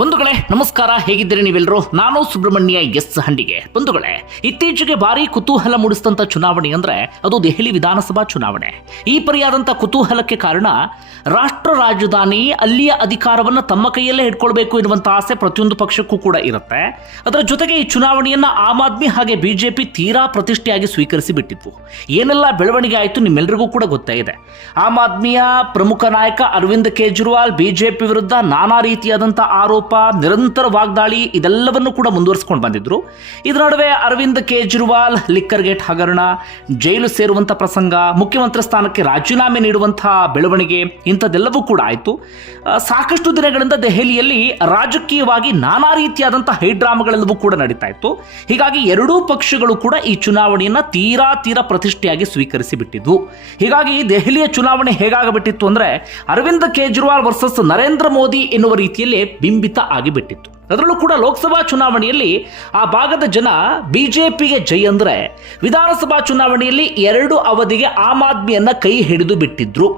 ಬಂಧುಗಳೇ, ನಮಸ್ಕಾರ. ಹೇಗಿದ್ದೀರಿ ನೀವೆಲ್ಲರೂ ನಾನು ಸುಬ್ರಹ್ಮಣ್ಯ ಎಸ್ ಹಂಡಿಗೆ. ಬಂಧುಗಳೇ, ಇತ್ತೀಚೆಗೆ ಭಾರಿ ಕುತೂಹಲ ಮೂಡಿಸಿದಂತ ಚುನಾವಣೆ ಅಂದ್ರೆ ಅದು ದೆಹಲಿ ವಿಧಾನಸಭಾ ಚುನಾವಣೆ. ಈ ಪರಿಯಾದಂತ ಕುತೂಹಲಕ್ಕೆ ಕಾರಣ ರಾಷ್ಟ್ರ ರಾಜಧಾನಿ ಅಲ್ಲಿಯ ಅಧಿಕಾರವನ್ನ ತಮ್ಮ ಕೈಯಲ್ಲೇ ಇಟ್ಕೊಳ್ಬೇಕು ಎನ್ನುವಂಥ ಆಸೆ ಪ್ರತಿಯೊಂದು ಪಕ್ಷಕ್ಕೂ ಕೂಡ ಇರುತ್ತೆ. ಅದರ ಜೊತೆಗೆ ಈ ಚುನಾವಣೆಯನ್ನ ಆಮ್ ಆದ್ಮಿ ಹಾಗೆ ಬಿಜೆಪಿ ತೀರಾ ಪ್ರತಿಷ್ಠೆಯಾಗಿ ಸ್ವೀಕರಿಸಿ ಬಿಟ್ಟಿತ್ತು. ಏನೆಲ್ಲ ಬೆಳವಣಿಗೆ ಆಯಿತು ನಿಮ್ಮೆಲ್ಲರಿಗೂ ಕೂಡ ಗೊತ್ತೇ ಇದೆ. ಆಮ್ ಆದ್ಮಿಯ ಪ್ರಮುಖ ನಾಯಕ ಅರವಿಂದ್ ಕೇಜ್ರಿವಾಲ್ ಬಿಜೆಪಿ ವಿರುದ್ಧ ನಾನಾ ರೀತಿಯಾದಂತಹ ಆರೋಪ ನಿರಂತರ ವಾಗ್ದಾಳಿ ಇದೆಲ್ಲವನ್ನು ಕೂಡ ಮುಂದುವರಿಸಿಕೊಂಡು ಬಂದಿದ್ರು. ಇದರ ನಡುವೆ ಅರವಿಂದ್ ಕೇಜ್ರಿವಾಲ್, ಲಿಕ್ಕರ್ ಗೇಟ್ ಹಗರಣ, ಜೈಲು ಸೇರುವಂಥ ಪ್ರಸಂಗ, ಮುಖ್ಯಮಂತ್ರಿ ಸ್ಥಾನಕ್ಕೆ ರಾಜೀನಾಮೆ ನೀಡುವಂತಹ ಬೆಳವಣಿಗೆ ಇಂಥದ್ದೆಲ್ಲವೂ ಕೂಡ ಆಯಿತು. ಸಾಕಷ್ಟು ದಿನಗಳಿಂದ ದೆಹಲಿಯಲ್ಲಿ ರಾಜಕೀಯವಾಗಿ ನಾನಾ ರೀತಿಯಾದಂಥ ಹೈಡ್ರಾಮಗಳೆಲ್ಲವೂ ಕೂಡ ನಡೀತಾ ಇತ್ತು. ಹೀಗಾಗಿ ಎರಡೂ ಪಕ್ಷಗಳು ಕೂಡ ಈ ಚುನಾವಣೆಯನ್ನ ತೀರಾ ತೀರಾ ಪ್ರತಿಷ್ಠೆಯಾಗಿ ಸ್ವೀಕರಿಸಿ ಬಿಟ್ಟಿದ್ವು ಹೀಗಾಗಿ ದೆಹಲಿಯ ಚುನಾವಣೆ ಹೇಗಾಗಬಿಟ್ಟಿತ್ತು ಅಂದ್ರೆ, ಅರವಿಂದ್ ಕೇಜ್ರಿವಾಲ್ ವರ್ಸಸ್ ನರೇಂದ್ರ ಮೋದಿ ಎನ್ನುವ ರೀತಿಯಲ್ಲಿ ಬಿಂಬಿತ ಆಗಿಬಿಟ್ಟಿತ್ತು. ಅದರಲ್ಲೂ ಕೂಡ ಲೋಕಸಭಾ ಚುನಾವಣೆಯಲ್ಲಿ ಆ ಭಾಗದ ಜನ ಬಿಜೆಪಿಗೆ ಜೈ ಅಂದರೆ ವಿಧಾನಸಭಾ ಚುನಾವಣೆಯಲ್ಲಿ ಎರಡು ಅವಧಿಗೆ ಆಮ್ ಆದ್ಮಿಯನ್ನ ಕೈ ಹಿಡಿದು ಬಿಟ್ಟಿದ್ರು.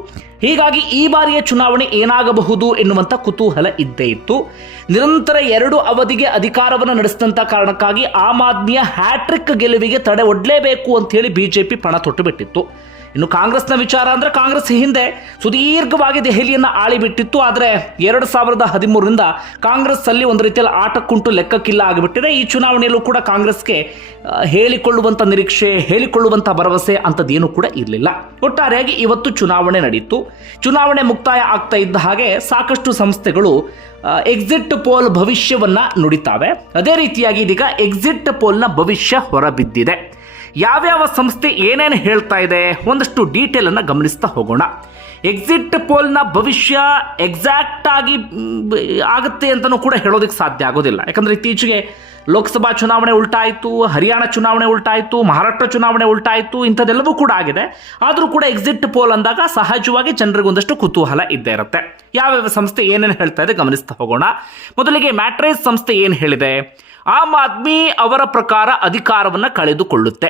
ಹೀಗಾಗಿ ಈ ಬಾರಿಯ ಚುನಾವಣೆ ಏನಾಗಬಹುದು ಎನ್ನುವಂಥ ಕುತೂಹಲ ಇದ್ದೇ ಇತ್ತು. ನಿರಂತರ ಎರಡು ಅವಧಿಗೆ ಅಧಿಕಾರವನ್ನು ನಡೆಸಿದಂಥ ಕಾರಣಕ್ಕಾಗಿ ಆಮ್ ಆದ್ಮಿಯ ಹ್ಯಾಟ್ರಿಕ್ ಗೆಲುವಿಗೆ ತಡೆ ಒಡ್ಲೇಬೇಕು ಅಂತ ಹೇಳಿ ಬಿಜೆಪಿ ಪಣ ತೊಟ್ಟು ಬಿಟ್ಟಿತ್ತು. ಇನ್ನು ಕಾಂಗ್ರೆಸ್ನ ವಿಚಾರ ಅಂದರೆ ಕಾಂಗ್ರೆಸ್ ಹಿಂದೆ ಸುದೀರ್ಘವಾಗಿ ದೆಹಲಿಯನ್ನು ಆಳಿಬಿಟ್ಟಿತ್ತು. ಆದರೆ ಎರಡು ಸಾವಿರದ ಹದಿಮೂರರಿಂದ ಕಾಂಗ್ರೆಸ್ ಅಲ್ಲಿ ಒಂದು ರೀತಿಯಲ್ಲಿ ಆಟಕ್ಕುಂಟು ಲೆಕ್ಕಕ್ಕಿಲ್ಲ ಆಗಿಬಿಟ್ಟಿದೆ. ಈ ಚುನಾವಣೆಯಲ್ಲೂ ಕೂಡ ಕಾಂಗ್ರೆಸ್ಗೆ ಹೇಳಿಕೊಳ್ಳುವಂಥ ನಿರೀಕ್ಷೆ ಹೇಳಿಕೊಳ್ಳುವಂಥ ಭರವಸೆ ಅಂಥದ್ದೇನು ಕೂಡ ಇರಲಿಲ್ಲ. ಒಟ್ಟಾರೆಯಾಗಿ ಇವತ್ತು ಚುನಾವಣೆ ನಡೆಯಿತು ಚುನಾವಣೆ ಮುಕ್ತಾಯ ಆಗ್ತಾ ಇದ್ದ ಹಾಗೆ ಸಾಕಷ್ಟು ಸಂಸ್ಥೆಗಳು ಎಕ್ಸಿಟ್ ಪೋಲ್ ಭವಿಷ್ಯವನ್ನು ನುಡಿತಾವೆ. ಅದೇ ರೀತಿಯಾಗಿ ಇದೀಗ ಎಕ್ಸಿಟ್ ಪೋಲ್ನ ಭವಿಷ್ಯ ಹೊರಬಿದ್ದಿದೆ. ಯಾವ್ಯಾವ ಸಂಸ್ಥೆ ಏನೇನು ಹೇಳ್ತಾ ಇದೆ ಒಂದಷ್ಟು ಡೀಟೇಲ್ ಅನ್ನು ಗಮನಿಸ್ತಾ ಹೋಗೋಣ. ಎಕ್ಸಿಟ್ ಪೋಲ್ನ ಭವಿಷ್ಯ ಎಕ್ಸಾಕ್ಟ್ ಆಗಿ ಆಗುತ್ತೆ ಅಂತಲೂ ಕೂಡ ಹೇಳೋದಕ್ಕೆ ಸಾಧ್ಯ ಆಗೋದಿಲ್ಲ. ಯಾಕಂದ್ರೆ ಇತ್ತೀಚೆಗೆ ಲೋಕಸಭಾ ಚುನಾವಣೆ ಉಲ್ಟಾಯಿತು, ಹರಿಯಾಣ ಚುನಾವಣೆ ಉಲ್ಟಾಯಿತು, ಮಹಾರಾಷ್ಟ್ರ ಚುನಾವಣೆ ಉಲ್ಟಾಯಿತು, ಇಂಥದ್ದೆಲ್ಲವೂ ಕೂಡ ಆಗಿದೆ. ಆದರೂ ಕೂಡ ಎಕ್ಸಿಟ್ ಪೋಲ್ ಅಂದಾಗ ಸಹಜವಾಗಿ ಜನರಿಗೆ ಒಂದಷ್ಟು ಕುತೂಹಲ ಇದ್ದೇ ಇರುತ್ತೆ. ಯಾವ್ಯಾವ ಸಂಸ್ಥೆ ಏನೇನು ಹೇಳ್ತಾ ಇದೆ ಗಮನಿಸ್ತಾ ಹೋಗೋಣ. ಮೊದಲಿಗೆ ಮ್ಯಾಟ್ರೈಸ್ ಸಂಸ್ಥೆ ಏನು ಹೇಳಿದೆ? ಆಮ್ ಆದ್ಮಿ ಅವರ ಪ್ರಕಾರ ಅಧಿಕಾರವನ್ನು ಕಳೆದುಕೊಳ್ಳುತ್ತೆ.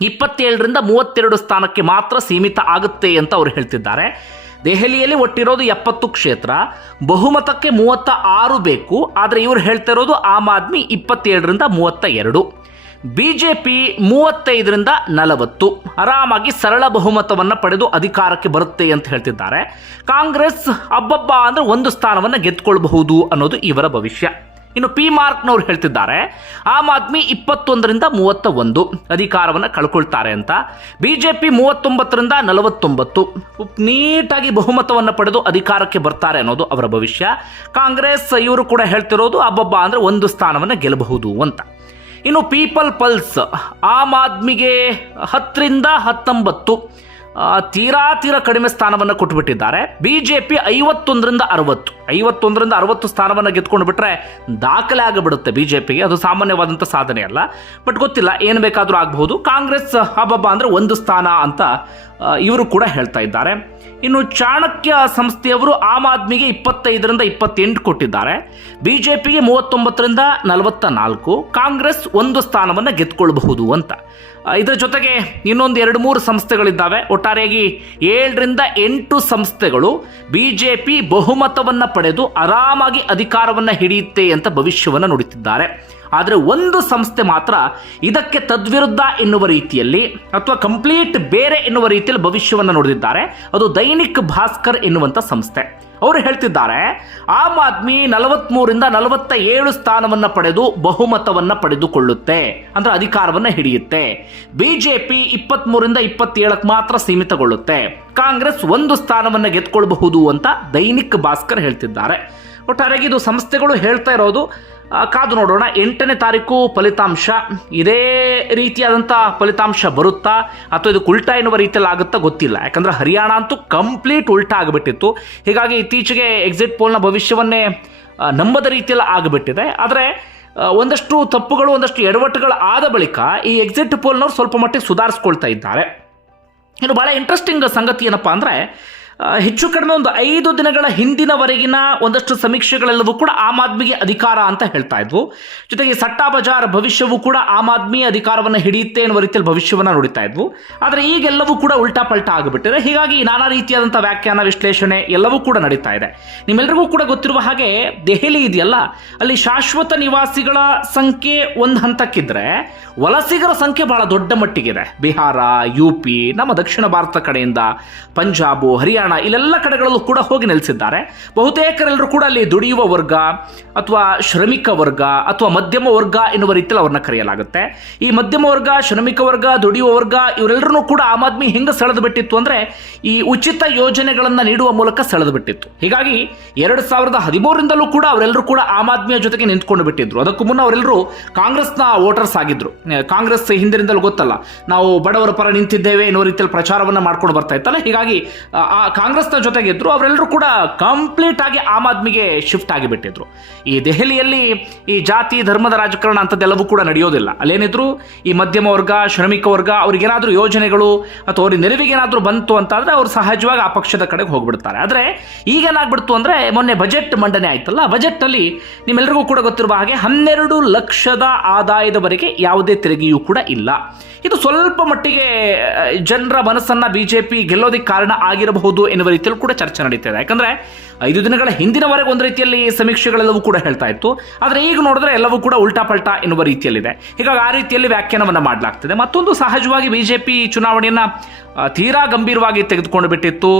ಇಪ್ಪತ್ತೇಳರಿಂದ ಮೂವತ್ತೆರಡು ಸ್ಥಾನಕ್ಕೆ ಮಾತ್ರ ಸೀಮಿತ ಆಗುತ್ತೆ ಅಂತ ಅವರು ಹೇಳ್ತಿದ್ದಾರೆ. ದೆಹಲಿಯಲ್ಲಿ ಒಟ್ಟಿರೋದು ಎಪ್ಪತ್ತು ಕ್ಷೇತ್ರ, ಬಹುಮತಕ್ಕೆ ಮೂವತ್ತ ಆರು ಬೇಕು, ಆದರೆ ಇವರು ಹೇಳ್ತಾ ಇರೋದು ಆಮ್ ಆದ್ಮಿ ಇಪ್ಪತ್ತೇಳರಿಂದ ಮೂವತ್ತ ಎರಡು ಬಿ ಜೆ ಪಿ ಮೂವತ್ತೈದರಿಂದ ನಲವತ್ತು. ಆರಾಮಾಗಿ ಸರಳ ಬಹುಮತವನ್ನು ಪಡೆದು ಅಧಿಕಾರಕ್ಕೆ ಬರುತ್ತೆ ಅಂತ ಹೇಳ್ತಿದ್ದಾರೆ. ಕಾಂಗ್ರೆಸ್ ಅಬ್ಬಬ್ಬ ಅಂದರೆ ಒಂದು ಸ್ಥಾನವನ್ನು ಗೆದ್ದುಕೊಳ್ಬಹುದು ಅನ್ನೋದು ಇವರ ಭವಿಷ್ಯ. ಇನ್ನು ಪಿ ಮಾರ್ಕ್ನವ್ರು ಹೇಳ್ತಿದ್ದಾರೆ, ಆಮ್ ಆದ್ಮಿ ಇಪ್ಪತ್ತೊಂದರಿಂದ ಮೂವತ್ತ ಒಂದು ಅಧಿಕಾರವನ್ನು ಕಳ್ಕೊಳ್ತಾರೆ ಅಂತ. ಬಿಜೆಪಿ ಮೂವತ್ತೊಂಬತ್ತರಿಂದ ನಲವತ್ತೊಂಬತ್ತು. ನೀಟಾಗಿ ಬಹುಮತವನ್ನು ಪಡೆದು ಅಧಿಕಾರಕ್ಕೆ ಬರ್ತಾರೆ ಅನ್ನೋದು ಅವರ ಭವಿಷ್ಯ. ಕಾಂಗ್ರೆಸ್, ಇವರು ಕೂಡ ಹೇಳ್ತಿರೋದು ಅಬ್ಬಬ್ಬ ಅಂದರೆ ಒಂದು ಸ್ಥಾನವನ್ನು ಗೆಲ್ಲಬಹುದು ಅಂತ. ಇನ್ನು ಪೀಪಲ್ ಪಲ್ಸ್, ಆಮ್ ಆದ್ಮಿಗೆ ಹತ್ತರಿಂದ ಹತ್ತೊಂಬತ್ತು. ತೀರಾ ತೀರಾ ಕಡಿಮೆ ಸ್ಥಾನವನ್ನು ಕೊಟ್ಟುಬಿಟ್ಟಿದ್ದಾರೆ ಬಿಜೆಪಿ ಐವತ್ತೊಂದರಿಂದ ಅರವತ್ತು. ಐವತ್ತೊಂದರಿಂದ ಅರವತ್ತು ಸ್ಥಾನವನ್ನು ಗೆದ್ಕೊಂಡು ಬಿಟ್ಟರೆ ದಾಖಲೆ ಆಗಿಬಿಡುತ್ತೆ ಬಿಜೆಪಿಗೆ. ಅದು ಸಾಮಾನ್ಯವಾದಂಥ ಸಾಧನೆ ಅಲ್ಲ. ಬಟ್ ಗೊತ್ತಿಲ್ಲ, ಏನು ಬೇಕಾದರೂ ಆಗಬಹುದು. ಕಾಂಗ್ರೆಸ್ ಹಬ್ಬಬ್ಬ ಅಂದರೆ ಒಂದು ಸ್ಥಾನ ಅಂತ ಇವರು ಕೂಡ ಹೇಳ್ತಾ ಇದ್ದಾರೆ. ಇನ್ನು ಚಾಣಕ್ಯ ಸಂಸ್ಥೆಯವರು ಆಮ್ ಆದ್ಮಿಗೆ ಇಪ್ಪತ್ತೈದರಿಂದ ಇಪ್ಪತ್ತೆಂಟು ಕೊಟ್ಟಿದ್ದಾರೆ. ಬಿ ಜೆ ಪಿಗೆ ಮೂವತ್ತೊಂಬತ್ತರಿಂದ ನಲವತ್ತ ನಾಲ್ಕು ಕಾಂಗ್ರೆಸ್ ಒಂದು ಸ್ಥಾನವನ್ನು ಗೆದ್ಕೊಳ್ಬಹುದು ಅಂತ. ಇದರ ಜೊತೆಗೆ ಇನ್ನೊಂದು ಎರಡು ಮೂರು ಸಂಸ್ಥೆಗಳಿದ್ದಾವೆ. ಒಟ್ಟಾರೆಯಾಗಿ ಏಳರಿಂದ ಎಂಟು ಸಂಸ್ಥೆಗಳು ಬಿ ಜೆ ಪಿ ಬಹುಮತವನ್ನು ಪಡೆದು ಆರಾಮಾಗಿ ಅಧಿಕಾರವನ್ನು ಹಿಡಿಯುತ್ತೆ ಅಂತ ಭವಿಷ್ಯವನ್ನು ನುಡಿತಿದ್ದಾರೆ. ಆದರೆ ಒಂದು ಸಂಸ್ಥೆ ಮಾತ್ರ ಇದಕ್ಕೆ ತದ್ವಿರುದ್ಧ ಎನ್ನುವ ರೀತಿಯಲ್ಲಿ ಅಥವಾ ಕಂಪ್ಲೀಟ್ ಬೇರೆ ಎನ್ನುವ ರೀತಿಯಲ್ಲಿ ಭವಿಷ್ಯವನ್ನು ನೋಡಿದ್ದಾರೆ ಅದು ದೈನಿಕ್ ಭಾಸ್ಕರ್ ಎನ್ನುವಂಥ ಸಂಸ್ಥೆ. ಅವರು ಹೇಳ್ತಿದ್ದಾರೆ, ಆಮ್ ಆದ್ಮಿ ನಲವತ್ಮೂರಿಂದ ನಲವತ್ತ ಏಳು ಸ್ಥಾನವನ್ನು ಪಡೆದು ಬಹುಮತವನ್ನು ಪಡೆದುಕೊಳ್ಳುತ್ತೆ. ಅಂದ್ರೆ ಅಧಿಕಾರವನ್ನು ಹಿಡಿಯುತ್ತೆ. ಬಿಜೆಪಿ ಇಪ್ಪತ್ಮೂರಿಂದ ಇಪ್ಪತ್ತೇಳಕ್ಕೆ ಮಾತ್ರ ಸೀಮಿತಗೊಳ್ಳುತ್ತೆ. ಕಾಂಗ್ರೆಸ್ ಒಂದು ಸ್ಥಾನವನ್ನು ಗೆದ್ಕೊಳ್ಬಹುದು ಅಂತ ದೈನಿಕ್ ಭಾಸ್ಕರ್ ಹೇಳ್ತಿದ್ದಾರೆ. ಒಟ್ಟಾರೆಗೆ ಇದು ಸಂಸ್ಥೆಗಳು ಹೇಳ್ತಾ ಇರೋದು ಕಾದು ನೋಡೋಣ. ಎಂಟನೇ ತಾರೀಕು ಫಲಿತಾಂಶ. ಇದೇ ರೀತಿಯಾದಂಥ ಫಲಿತಾಂಶ ಬರುತ್ತಾ? ಅಥವಾ ಇದು ಉಲ್ಟಾ ಎನ್ನುವ ರೀತಿಯಲ್ಲಿ ಆಗುತ್ತಾ ಗೊತ್ತಿಲ್ಲ. ಯಾಕಂದರೆ ಹರಿಯಾಣ ಅಂತೂ ಕಂಪ್ಲೀಟ್ ಉಲ್ಟಾ ಆಗಿಬಿಟ್ಟಿತ್ತು. ಹೀಗಾಗಿ ಇತ್ತೀಚೆಗೆ ಎಕ್ಸಿಟ್ ಪೋಲ್ನ ಭವಿಷ್ಯವನ್ನೇ ನಂಬದ ರೀತಿಯಲ್ಲಿ ಆಗಿಬಿಟ್ಟಿದೆ. ಆದರೆ ಒಂದಷ್ಟು ತಪ್ಪುಗಳು, ಒಂದಷ್ಟು ಎಡವಟ್ಟುಗಳು ಆದ ಬಳಿಕ ಈ ಎಕ್ಸಿಟ್ ಪೋಲ್ನವ್ರು ಸ್ವಲ್ಪ ಮಟ್ಟಿಗೆ ಸುಧಾರಿಸ್ಕೊಳ್ತಾ ಇದ್ದಾರೆ. ಇನ್ನು ಭಾಳ ಇಂಟ್ರೆಸ್ಟಿಂಗ್ ಸಂಗತಿ ಏನಪ್ಪ ಅಂದರೆ ಹೆಚ್ಚು ಕಡಿಮೆ ಒಂದು ಐದು ದಿನಗಳ ಹಿಂದಿನವರೆಗಿನ ಒಂದಷ್ಟು ಸಮೀಕ್ಷೆಗಳೆಲ್ಲವೂ ಕೂಡ ಆಮ್ ಆದ್ಮಿಗೆ ಅಧಿಕಾರ ಅಂತ ಹೇಳ್ತಾ ಇದ್ವು. ಜೊತೆಗೆ ಸಟ್ಟಾ ಬಜಾರ್ ಭವಿಷ್ಯವೂ ಕೂಡ ಆಮ್ ಆದ್ಮಿ ಅಧಿಕಾರವನ್ನು ಹಿಡಿಯುತ್ತೆ ಎನ್ನುವ ರೀತಿಯಲ್ಲಿ ಭವಿಷ್ಯವನ್ನು ನುಡಿತಾ ಇದ್ವು. ಆದರೆ ಈಗೆಲ್ಲವೂ ಕೂಡ ಉಲ್ಟಾ ಪಲ್ಟಾ ಆಗಿಬಿಟ್ಟಿದೆ. ಹೀಗಾಗಿ ನಾನಾ ರೀತಿಯಾದಂಥ ವ್ಯಾಖ್ಯಾನ, ವಿಶ್ಲೇಷಣೆ ಎಲ್ಲವೂ ಕೂಡ ನಡೀತಾ ಇದೆ. ನಿಮ್ಮೆಲ್ಲರಿಗೂ ಕೂಡ ಗೊತ್ತಿರುವ ಹಾಗೆ ದೆಹಲಿ ಇದೆಯಲ್ಲ? ಅಲ್ಲಿ ಶಾಶ್ವತ ನಿವಾಸಿಗಳ ಸಂಖ್ಯೆ ಒಂದು ಹಂತಕ್ಕಿದ್ರೆ ವಲಸಿಗರ ಸಂಖ್ಯೆ ಬಹಳ ದೊಡ್ಡ ಮಟ್ಟಿಗಿದೆ. ಬಿಹಾರ, ಯು ಪಿ, ನಮ್ಮ ದಕ್ಷಿಣ ಭಾರತ ಕಡೆಯಿಂದ ಪಂಜಾಬು, ಹರಿಯಾಣ ಇಲ್ಲೆಲ್ಲ ಕಡೆಗಳಲ್ಲೂ ಕೂಡ ಹೋಗಿ ನೆಲೆಸಿದ್ದಾರೆ. ಬಹುತೇಕರೆಲ್ಲರೂ ಕೂಡ ಅಲ್ಲಿ ದುಡಿಯುವ ವರ್ಗ ಅಥವಾ ಶ್ರಮಿಕ ವರ್ಗ ಅಥವಾ ಮಧ್ಯಮ ವರ್ಗ ಎನ್ನುವ ರೀತಿಯಲ್ಲಿ ಅವ್ರನ್ನ ಕರೆಯಲಾಗುತ್ತೆ. ಈ ಮಧ್ಯಮ ವರ್ಗ, ಶ್ರಮಿಕ ವರ್ಗ, ದುಡಿಯುವ ವರ್ಗ ಇವರೆಲ್ಲರೂ ಕೂಡ ಆಮ್ ಆದ್ಮಿ ಹೆಂಗೆ ಸೆಳೆದು ಬಿಟ್ಟಿತ್ತು ಅಂದ್ರೆ ಈ ಉಚಿತ ಯೋಜನೆಗಳನ್ನು ನೀಡುವ ಮೂಲಕ ಸೆಳೆದು ಬಿಟ್ಟಿತ್ತು. ಹೀಗಾಗಿ ಎರಡು ಸಾವಿರದ ಹದಿಮೂರರಿಂದಲೂ ಕೂಡ ಅವರೆಲ್ಲರೂ ಕೂಡ ಆಮ್ ಆದ್ಮಿಯ ಜೊತೆಗೆ ನಿಂತ್ಕೊಂಡು ಬಿಟ್ಟಿದ್ರು. ಅದಕ್ಕೂ ಮುನ್ನ ಅವರೆಲ್ಲರೂ ಕಾಂಗ್ರೆಸ್ನ ವೋಟರ್ಸ್ ಆಗಿದ್ರು. ಕಾಂಗ್ರೆಸ್ ಹಿಂದಿನಿಂದಲೂ ಗೊತ್ತಲ್ಲ, ನಾವು ಬಡವರ ಪರ ನಿಂತಿದ್ದೇವೆ ಎನ್ನುವ ರೀತಿಯಲ್ಲಿ ಪ್ರಚಾರವನ್ನ ಮಾಡ್ಕೊಂಡು ಬರ್ತಾ ಇತ್ತಲ್ಲ. ಹೀಗಾಗಿ ಆ ಕಾಂಗ್ರೆಸ್ನ ಜೊತೆಗಿದ್ರು ಅವರೆಲ್ಲರೂ ಕೂಡ ಕಂಪ್ಲೀಟ್ ಆಗಿ ಆಮ್ ಆದ್ಮಿಗೆ ಶಿಫ್ಟ್ ಆಗಿಬಿಟ್ಟಿದ್ರು. ಈ ದೆಹಲಿಯಲ್ಲಿ ಈ ಜಾತಿ, ಧರ್ಮದ ರಾಜಕಾರಣ ಅಂಥದ್ದೆಲ್ಲವೂ ಕೂಡ ನಡೆಯೋದಿಲ್ಲ. ಅಲ್ಲೇನಿದ್ರು ಈ ಮಧ್ಯಮ ವರ್ಗ, ಶ್ರಮಿಕ ವರ್ಗ, ಅವ್ರಿಗೇನಾದ್ರೂ ಯೋಜನೆಗಳು ಅಥವಾ ಅವ್ರಿಗೆ ನೆರವಿಗೆ ಏನಾದರೂ ಬಂತು ಅಂತಂದ್ರೆ ಅವ್ರು ಸಹಜವಾಗಿ ಆ ಪಕ್ಷದ ಕಡೆಗೆ ಹೋಗ್ಬಿಡ್ತಾರೆ. ಆದರೆ ಈಗೇನಾಗ್ಬಿಡ್ತು ಅಂದ್ರೆ ಮೊನ್ನೆ ಬಜೆಟ್ ಮಂಡನೆ ಆಯ್ತಲ್ಲ ಬಜೆಟ್ ಅಲ್ಲಿ ನಿಮ್ಮೆಲ್ಲರಿಗೂ ಕೂಡ ಗೊತ್ತಿರುವ ಹಾಗೆ ಹನ್ನೆರಡು ಲಕ್ಷದ ಆದಾಯದವರೆಗೆ ಯಾವುದೇ ತೆರಿಗೆಯೂ ಕೂಡ ಇಲ್ಲ. ಇದು ಸ್ವಲ್ಪ ಮಟ್ಟಿಗೆ ಜನರ ಮನಸ್ಸನ್ನ ಬಿಜೆಪಿ ಗೆಲ್ಲೋದಕ್ಕೆ ಕಾರಣ ಆಗಿರಬಹುದು ಎನ್ನುವ ರೀತಿಯಲ್ಲೂ ಕೂಡ ಚರ್ಚೆ ನಡೀತಾ ಇದೆ. ಯಾಕಂದ್ರೆ ಐದು ದಿನಗಳ ಹಿಂದಿನವರೆಗೆ ಒಂದು ರೀತಿಯಲ್ಲಿ ಸಮೀಕ್ಷೆಗಳೆಲ್ಲವೂ ಕೂಡ ಹೇಳ್ತಾ ಇತ್ತು. ಆದರೆ ಈಗ ನೋಡಿದ್ರೆ ಎಲ್ಲವೂ ಕೂಡ ಉಲ್ಟಾ ಪಲ್ಟಾ ಎನ್ನುವ ರೀತಿಯಲ್ಲಿದೆ. ಹೀಗಾಗಿ ಆ ರೀತಿಯಲ್ಲಿ ವ್ಯಾಖ್ಯಾನವನ್ನು ಮಾಡಲಾಗ್ತದೆ. ಮತ್ತೊಂದು ಸಹಜವಾಗಿ ಬಿಜೆಪಿ ಚುನಾವಣೆಯನ್ನ ತೀರಾ ಗಂಭೀರವಾಗಿ ತೆಗೆದುಕೊಂಡು ಬಿಟ್ಟಿತ್ತು.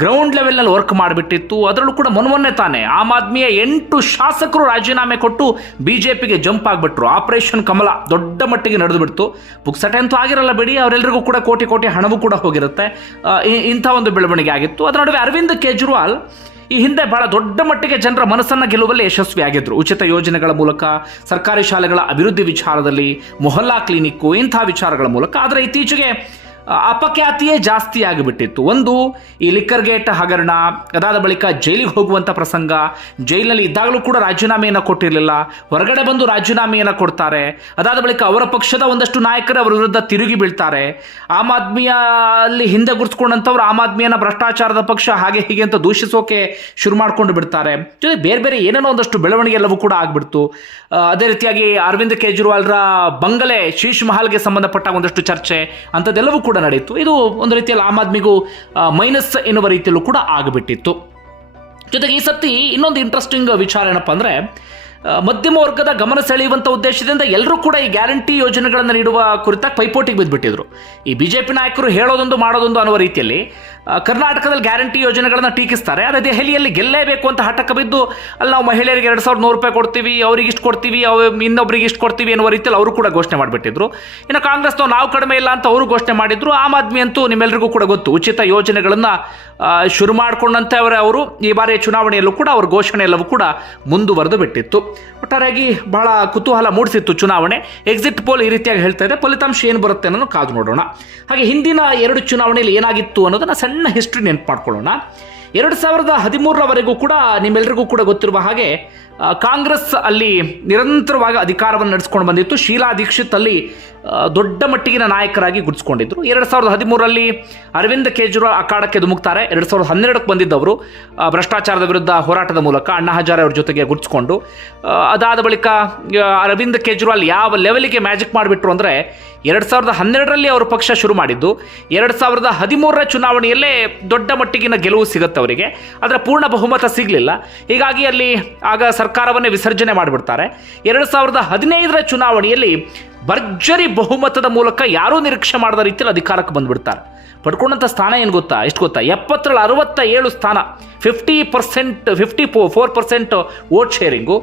ಗ್ರೌಂಡ್ ಲೆವೆಲ್ನಲ್ಲಿ ವರ್ಕ್ ಮಾಡಿಬಿಟ್ಟಿತ್ತು. ಅದರಲ್ಲೂ ಕೂಡ ಮೊನ್ನೆ ತಾನೆ ಆಮ್ ಆದ್ಮಿಯ ಎಂಟು ಶಾಸಕರು ರಾಜೀನಾಮೆ ಕೊಟ್ಟು ಬಿ ಜೆ ಪಿಗೆ ಜಂಪ್ ಆಗಿಬಿಟ್ರು. ಆಪರೇಷನ್ ಕಮಲ ದೊಡ್ಡ ಮಟ್ಟಿಗೆ ನಡೆದು ಬಿಡ್ತು ಪುಕ್ಸಟೆ ಅಂತೂ ಆಗಿರಲ್ಲ ಬಿಡಿ ಅವರೆಲ್ಲರಿಗೂ ಕೂಡ ಕೋಟಿ ಕೋಟಿ ಹಣವೂ ಕೂಡ ಹೋಗಿರುತ್ತೆ. ಇಂಥ ಒಂದು ಬೆಳವಣಿಗೆ ಆಗಿತ್ತು. ಅದರ ನಡುವೆ ಅರವಿಂದ್ ಕೇಜ್ರಿವಾಲ್ ಈ ಹಿಂದೆ ಬಹಳ ದೊಡ್ಡ ಮಟ್ಟಿಗೆ ಜನರ ಮನಸ್ಸನ್ನು ಗೆಲ್ಲುವಲ್ಲಿ ಯಶಸ್ವಿಯಾಗಿದ್ರು. ಉಚಿತ ಯೋಜನೆಗಳ ಮೂಲಕ, ಸರ್ಕಾರಿ ಶಾಲೆಗಳ ಅಭಿವೃದ್ಧಿ ವಿಚಾರದಲ್ಲಿ, ಮೊಹಲ್ಲಾ ಕ್ಲಿನಿಕ್ಕು ಇಂಥ ವಿಚಾರಗಳ ಮೂಲಕ. ಆದರೆ ಇತ್ತೀಚೆಗೆ ಅಪಖ್ಯಾತಿಯೇ ಜಾಸ್ತಿ ಆಗಿಬಿಟ್ಟಿತ್ತು. ಒಂದು, ಈ ಲಿಕ್ಕರ್ ಗೇಟ್ ಹಗರಣ, ಅದಾದ ಬಳಿಕ ಜೈಲಿಗೆ ಹೋಗುವಂಥ ಪ್ರಸಂಗ, ಜೈಲಿನಲ್ಲಿ ಇದ್ದಾಗಲೂ ಕೂಡ ರಾಜೀನಾಮೆಯನ್ನು ಕೊಟ್ಟಿರಲಿಲ್ಲ. ಹೊರಗಡೆ ಬಂದು ರಾಜೀನಾಮೆಯನ್ನು ಕೊಡ್ತಾರೆ. ಅದಾದ ಬಳಿಕ ಅವರ ಪಕ್ಷದ ಒಂದಷ್ಟು ನಾಯಕರು ಅವರ ವಿರುದ್ಧ ತಿರುಗಿ ಬೀಳ್ತಾರೆ. ಆಮ್ ಆದ್ಮಿಯಲ್ಲಿ ಹಿಂದೆ ಗುರ್ಸ್ಕೊಂಡಂಥವ್ರು ಆಮ್ ಆದ್ಮಿಯನ್ನು ಭ್ರಷ್ಟಾಚಾರದ ಪಕ್ಷ ಹಾಗೆ ಹೀಗೆ ಅಂತ ದೂಷಿಸೋಕೆ ಶುರು ಮಾಡ್ಕೊಂಡು ಬಿಡ್ತಾರೆ. ಜೊತೆ ಬೇರೆ ಬೇರೆ ಏನೇನೋ ಒಂದಷ್ಟು ಬೆಳವಣಿಗೆ ಎಲ್ಲವೂ ಕೂಡ ಆಗ್ಬಿಡ್ತು. ಅದೇ ರೀತಿಯಾಗಿ ಅರವಿಂದ್ ಕೇಜ್ರಿವಾಲ್ರ ಬಂಗಲೆ ಶೀಶ್ ಮಹಲ್ಗೆ ಸಂಬಂಧಪಟ್ಟ ಒಂದಷ್ಟು ಚರ್ಚೆ, ಅಂಥದ್ದೆಲ್ಲವೂ ಕೂಡ ನಡೀತು ಇದು ಒಂದು ರೀತಿಯಲ್ಲಿ ಆಮ್ ಆದ್ಮಿಗೂ ಮೈನಸ್ ಎನ್ನುವ ರೀತಿಯಲ್ಲೂ ಕೂಡ ಆಗಿಬಿಟ್ಟಿತ್ತು. ಜೊತೆಗೆ ಈ ಸತಿ ಇನ್ನೊಂದು ಇಂಟ್ರೆಸ್ಟಿಂಗ್ ವಿಚಾರ ಏನಪ್ಪ ಅಂದರೆ ಮಧ್ಯಮ ವರ್ಗದ ಗಮನ ಸೆಳೆಯುವಂಥ ಉದ್ದೇಶದಿಂದ ಎಲ್ಲರೂ ಕೂಡ ಈ ಗ್ಯಾರಂಟಿ ಯೋಜನೆಗಳನ್ನು ನೀಡುವ ಕುರಿತಾಗಿ ಪೈಪೋಟಿಗೆ ಬಿದ್ದುಬಿಟ್ಟಿದ್ರು ಈ ಬಿಜೆಪಿ ನಾಯಕರು ಹೇಳೋದೊಂದು ಮಾಡೋದೊಂದು ಅನ್ನುವ ರೀತಿಯಲ್ಲಿ ಕರ್ನಾಟಕದಲ್ಲಿ ಗ್ಯಾರಂಟಿ ಯೋಜನೆಗಳನ್ನು ಟೀಕಿಸ್ತಾರೆ. ಆದರೆ ದೆಹಲಿಯಲ್ಲಿ ಗೆಲ್ಲೇಬೇಕು ಅಂತ ಹಠಕ್ಕೆ ಬಿದ್ದು ಅಲ್ಲಿ ನಾವು ಮಹಿಳೆಯರಿಗೆ ಎರಡು ಸಾವಿರದ ನೂರು ರೂಪಾಯಿ ಕೊಡ್ತೀವಿ, ಅವ್ರಿಗೆ ಇಷ್ಟು ಕೊಡ್ತೀವಿ, ಅವ ಇನ್ನೊಬ್ರಿಗೆ ಇಷ್ಟು ಕೊಡ್ತೀವಿ ಅನ್ನುವ ರೀತಿಯಲ್ಲಿ ಅವರು ಕೂಡ ಘೋಷಣೆ ಮಾಡಿಬಿಟ್ಟಿದ್ರು. ಇನ್ನು ಕಾಂಗ್ರೆಸ್ನವ್ರು ನಾವು ಕಡಿಮೆ ಇಲ್ಲ ಅಂತ ಅವರು ಘೋಷಣೆ ಮಾಡಿದ್ರು. ಆಮ್ ಆದ್ಮಿ ಅಂತೂ ನಿಮ್ಮೆಲ್ಲರಿಗೂ ಕೂಡ ಗೊತ್ತು, ಉಚಿತ ಯೋಜನೆಗಳನ್ನು ಶುರು ಮಾಡಿಕೊಂಡಂತೆ ಅವರೇ ಅವರು. ಈ ಬಾರಿಯ ಚುನಾವಣೆಯಲ್ಲೂ ಕೂಡ ಅವ್ರ ಘೋಷಣೆ ಎಲ್ಲವೂ ಕೂಡ ಮುಂದುವರೆದು ಬಿಟ್ಟಿತ್ತು. ಒಟ್ಟಾರೆಯಾಗಿ ಬಹಳ ಕುತೂಹಲ ಮೂಡಿಸಿತ್ತು ಚುನಾವಣೆ. ಎಕ್ಸಿಟ್ ಪೋಲ್ ಈ ರೀತಿಯಾಗಿ ಹೇಳ್ತಾ ಇದೆ ಫಲಿತಾಂಶ ಏನು ಬರುತ್ತೆ ಅನ್ನೋದು ಕಾದು ನೋಡೋಣ. ಹಾಗೆ ಹಿಂದಿನ ಎರಡು ಚುನಾವಣೆಯಲ್ಲಿ ಏನಾಗಿತ್ತು ಅನ್ನೋದನ್ನು ಸಣ್ಣ ಹಿಸ್ಟ್ರಿ ನೆನ್ಪು ಮಾಡ್ಕೊಳ್ಳೋಣ. ಎರಡು ಸಾವಿರದ ಹದಿಮೂರರವರೆಗೂ ಕೂಡ ನಿಮ್ಮೆಲ್ಲರಿಗೂ ಕೂಡ ಗೊತ್ತಿರುವ ಹಾಗೆ ಕಾಂಗ್ರೆಸ್ ಅಲ್ಲಿ ನಿರಂತರವಾಗಿ ಅಧಿಕಾರವನ್ನು ನಡೆಸ್ಕೊಂಡು ಬಂದಿತ್ತು. ಶೀಲಾ ದೀಕ್ಷಿತ್ ಅಲ್ಲಿ ದೊಡ್ಡ ಮಟ್ಟಿಗಿನ ನಾಯಕರಾಗಿ ಗುರುತಿಸ್ಕೊಂಡಿದ್ರು. ಎರಡು ಸಾವಿರದ ಹದಿಮೂರರಲ್ಲಿ ಅರವಿಂದ್ ಕೇಜ್ರಿವಾಲ್ ಅಖಾಡಕ್ಕೆ ಧುಮುಕ್ತಾರೆ. ಎರಡು ಸಾವಿರದ ಹನ್ನೆರಡಕ್ಕೆ ಬಂದಿದ್ದವರು ಭ್ರಷ್ಟಾಚಾರದ ವಿರುದ್ಧ ಹೋರಾಟದ ಮೂಲಕ ಅಣ್ಣಾ ಹಜಾರೆ ಅವ್ರ ಜೊತೆಗೆ ಗುರುತಿಸ್ಕೊಂಡು ಅದಾದ ಬಳಿಕ ಅರವಿಂದ್ ಕೇಜ್ರಿವಾಲ್ ಯಾವ ಲೆವೆಲಿಗೆ ಮ್ಯಾಜಿಕ್ ಮಾಡಿಬಿಟ್ರು ಅಂದರೆ, ಎರಡು ಸಾವಿರದ ಹನ್ನೆರಡರಲ್ಲಿ ಅವರು ಪಕ್ಷ ಶುರು ಮಾಡಿದ್ದು. ಎರಡು ಸಾವಿರದ ಹದಿಮೂರರ ಚುನಾವಣೆಯಲ್ಲೇ ದೊಡ್ಡ ಮಟ್ಟಿಗಿನ ಗೆಲುವು ಸಿಗುತ್ತೆ ಅವರಿಗೆ. ಅದರ ಪೂರ್ಣ ಬಹುಮತ ಸಿಗಲಿಲ್ಲ. ಹೀಗಾಗಿ ಅಲ್ಲಿ ಆಗ ಸರ್ಕಾರವನ್ನೇ ವಿಸರ್ಜನೆ ಮಾಡಿಬಿಡ್ತಾರೆ. ಎರಡು ಸಾವಿರದ ಹದಿನೈದರ ಚುನಾವಣೆಯಲ್ಲಿ ಭರ್ಜರಿ ಬಹುಮತದ ಮೂಲಕ ಯಾರೂ ನಿರೀಕ್ಷೆ ಮಾಡದ ರೀತಿಯಲ್ಲಿ ಅಧಿಕಾರಕ್ಕೆ ಬಂದ್ಬಿಡ್ತಾರೆ. ಪಡ್ಕೊಂಡಂಥ ಸ್ಥಾನ ಏನು ಗೊತ್ತಾ? ಎಷ್ಟು ಗೊತ್ತಾ? ಎಪ್ಪತ್ತರಲ್ಲಿ ಅರವತ್ತ ಏಳು ಸ್ಥಾನ. Fifty percent fifty four percent vote sharing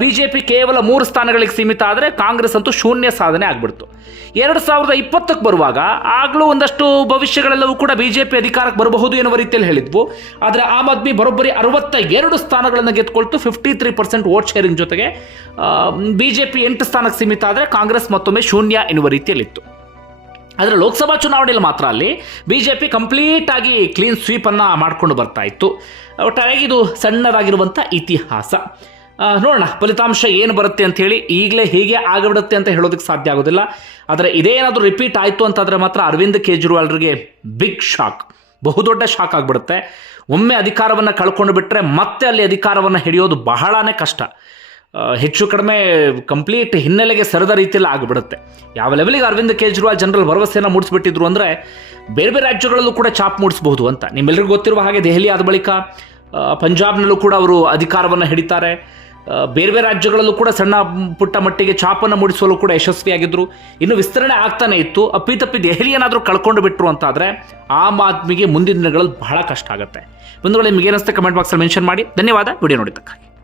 BJP ಕೇವಲ ಮೂರು ಸ್ಥಾನಗಳಿಗೆ ಸೀಮಿತ ಆದರೆ ಕಾಂಗ್ರೆಸ್ ಅಂತೂ ಶೂನ್ಯ ಸಾಧನೆ ಆಗ್ಬಿಡ್ತು. ಎರಡು ಸಾವಿರದ ಇಪ್ಪತ್ತಕ್ಕೆ ಬರುವಾಗ ಆಗಲೂ ಒಂದಷ್ಟು ಭವಿಷ್ಯಗಳೆಲ್ಲವೂ ಕೂಡ ಬಿ ಜೆ ಪಿ ಅಧಿಕಾರಕ್ಕೆ ಬರಬಹುದು ಎನ್ನುವ ರೀತಿಯಲ್ಲಿ ಹೇಳಿದ್ವು. ಆದರೆ ಆಮ್ ಆದ್ಮಿ ಬರೋಬ್ಬರಿ ಅರವತ್ತ ಎರಡು ಸ್ಥಾನಗಳನ್ನು ಗೆದ್ಕೊಳ್ತು. Fifty three percent vote sharing ಜೊತೆಗೆ ಬಿ ಜೆ ಪಿ ಎಂಟು ಸ್ಥಾನಕ್ಕೆ ಸೀಮಿತ ಆದರೆ ಕಾಂಗ್ರೆಸ್ ಮತ್ತೊಮ್ಮೆ ಶೂನ್ಯ ಎನ್ನುವ ರೀತಿಯಲ್ಲಿತ್ತು. ಆದರೆ ಲೋಕಸಭಾ ಚುನಾವಣೆಯಲ್ಲಿ ಮಾತ್ರ ಅಲ್ಲಿ ಬಿ ಜೆ ಪಿ ಕಂಪ್ಲೀಟ್ ಆಗಿ ಕ್ಲೀನ್ ಸ್ವೀಪನ್ನು ಮಾಡಿಕೊಂಡು ಬರ್ತಾ ಇತ್ತು. ಒಟ್ಟಾರೆಯಾಗಿ ಇದು ಸಣ್ಣದಾಗಿರುವಂಥ ಇತಿಹಾಸ. ನೋಡೋಣ, ಫಲಿತಾಂಶ ಏನು ಬರುತ್ತೆ ಅಂತ ಹೇಳಿ ಈಗಲೇ ಹೀಗೆ ಆಗಿಬಿಡುತ್ತೆ ಅಂತ ಹೇಳೋದಕ್ಕೆ ಸಾಧ್ಯ ಆಗೋದಿಲ್ಲ. ಆದರೆ ಇದೇನಾದರೂ ರಿಪೀಟ್ ಆಯಿತು ಅಂತಂದರೆ ಮಾತ್ರ ಅರವಿಂದ್ ಕೇಜ್ರಿವಾಲ್ರಿಗೆ ಬಿಗ್ ಶಾಕ್ ಬಹುದೊಡ್ಡ ಶಾಕ್ ಆಗಿಬಿಡುತ್ತೆ. ಒಮ್ಮೆ ಅಧಿಕಾರವನ್ನು ಕಳ್ಕೊಂಡು ಬಿಟ್ಟರೆ ಮತ್ತೆ ಅಲ್ಲಿ ಅಧಿಕಾರವನ್ನು ಹಿಡಿಯೋದು ಬಹಳನೇ ಕಷ್ಟ. ಹೆಚ್ಚು ಕಡಿಮೆ ಕಂಪ್ಲೀಟ್ ಹಿನ್ನೆಲೆಗೆ ಸರದ ರೀತಿಯಲ್ಲಿ ಆಗಿಬಿಡುತ್ತೆ. ಯಾವ ಲೆವೆಲಿಗೆ ಅರವಿಂದ್ ಕೇಜ್ರಿವಾಲ್ ಜನರಲ್ ಭರವಸೆಯನ್ನು ಮೂಡಿಸ್ಬಿಟ್ಟಿದ್ರು ಅಂದರೆ ಬೇರೆ ಬೇರೆ ರಾಜ್ಯಗಳಲ್ಲೂ ಕೂಡ ಚಾಪ್ ಮೂಡಿಸಬಹುದು ಅಂತ. ನಿಮ್ಮೆಲ್ಲರಿಗೂ ಗೊತ್ತಿರುವ ಹಾಗೆ ದೆಹಲಿ ಆದ ಬಳಿಕ ಪಂಜಾಬ್ನಲ್ಲೂ ಕೂಡ ಅವರು ಅಧಿಕಾರವನ್ನು ಹಿಡಿತಾರೆ. ಬೇರೆ ಬೇರೆ ರಾಜ್ಯಗಳಲ್ಲೂ ಕೂಡ ಸಣ್ಣ ಪುಟ್ಟ ಮಟ್ಟಿಗೆ ಚಾಪನ್ನು ಮೂಡಿಸಲು ಕೂಡ ಯಶಸ್ವಿಯಾಗಿದ್ದರು ಇನ್ನು ವಿಸ್ತರಣೆ ಆಗ್ತಾನೆ ಇತ್ತು. ಅಪ್ಪಿತಪ್ಪಿ ದೆಹಲಿ ಏನಾದರೂ ಕಳ್ಕೊಂಡು ಬಿಟ್ಟರು ಅಂತಾದರೆ ಆಮ್ ಆದ್ಮಿಗೆ ಮುಂದಿನ ದಿನಗಳಲ್ಲಿ ಬಹಳ ಕಷ್ಟ ಆಗುತ್ತೆ. ಒಂದು ವೇಳೆ ನಿಮಗೆ ಕಮೆಂಟ್ ಬಾಕ್ಸಲ್ಲಿ ಮೆನ್ಷನ್ ಮಾಡಿ. ಧನ್ಯವಾದ. ವಿಡಿಯೋ ನೋಡಿದ್ದಕ್ಕಾಗಿ.